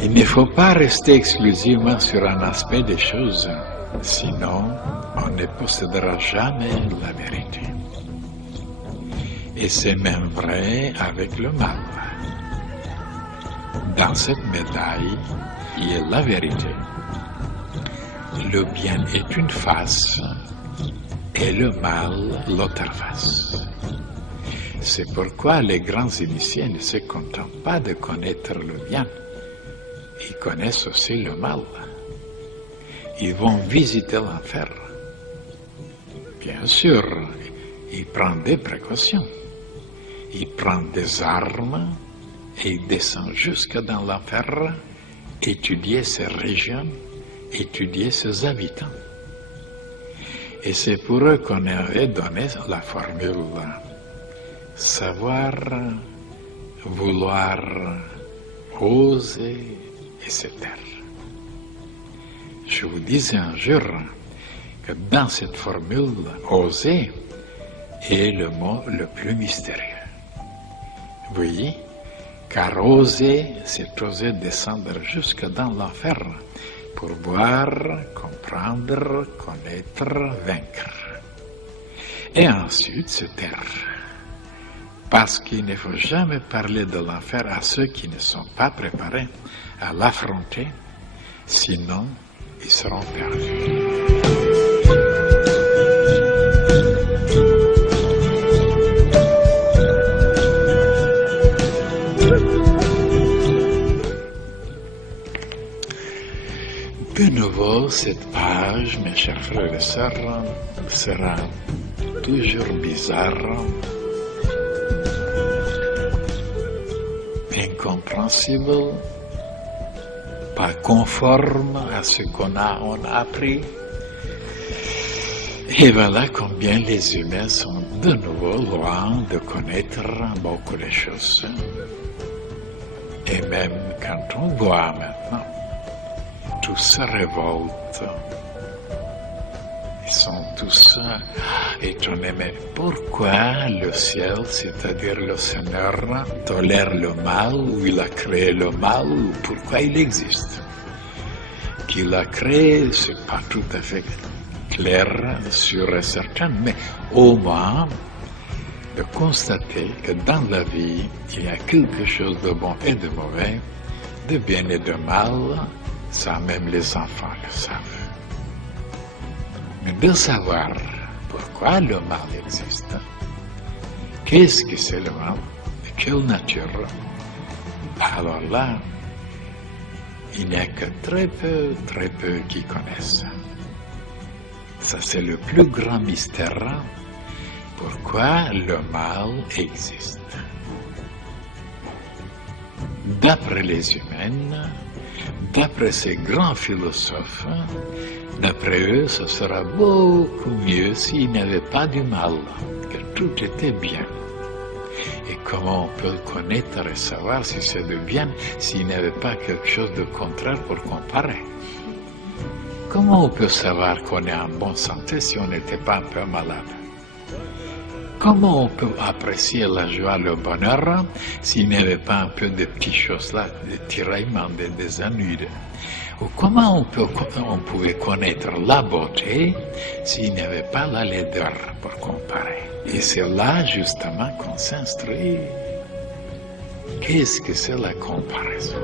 Il ne faut pas rester exclusivement sur un aspect des choses, sinon on ne possédera jamais la vérité. Et c'est même vrai avec le mal. Dans cette médaille, il y a la vérité. Le bien est une face et le mal l'autre face. C'est pourquoi les grands initiés ne se contentent pas de connaître le bien. Ils connaissent aussi le mal. Ils vont visiter l'enfer. Bien sûr, ils prennent des précautions. Ils prennent des armes et ils descendent jusque dans l'enfer, étudier ces régions, étudier ses habitants. Et c'est pour eux qu'on avait donné la formule savoir, vouloir, oser et se taire. Je vous disais un jour que dans cette formule, oser est le mot le plus mystérieux. Oui, car oser, c'est oser descendre jusque dans l'enfer pour voir, comprendre, connaître, vaincre. Et ensuite se taire. Parce qu'il ne faut jamais parler de l'enfer à ceux qui ne sont pas préparés à l'affronter, sinon ils seront perdus. De nouveau, cette page, mes chers frères et sœurs, sera toujours bizarre, incompréhensible, pas conforme à ce qu'on a appris. Et voilà combien les humains sont de nouveau loin de connaître beaucoup les choses. Et même quand on voit maintenant, tous se révoltent. Ils sont tous étonnés. Mais pourquoi le ciel, c'est-à-dire le Seigneur, tolère le mal, ou il a créé le mal, ou pourquoi il existe? Qu'il a créé, c'est pas tout à fait clair, sûr et certain, mais au moins de constater que dans la vie, il y a quelque chose de bon et de mauvais, de bien et de mal. Ça, même les enfants le savent. Mais de savoir pourquoi le mal existe, qu'est-ce que c'est le mal, de quelle nature, alors là, il n'y a que très peu qui connaissent. Ça, c'est le plus grand mystère, pourquoi le mal existe. D'après les humains, d'après ces grands philosophes, d'après eux, ce sera beaucoup mieux s'il n'y avait pas du mal, que tout était bien. Et comment on peut connaître et savoir si c'est du bien s'il n'y avait pas quelque chose de contraire pour comparer? Comment on peut savoir qu'on est en bonne santé si on n'était pas un peu malade? Comment on peut apprécier la joie, le bonheur, s'il n'y avait pas un peu de petites choses là, des tiraillements, des ennuis? Ou comment on pouvait connaître la beauté s'il n'y avait pas la laideur pour comparer? Et c'est là justement qu'on s'instruit. Qu'est-ce que c'est la comparaison?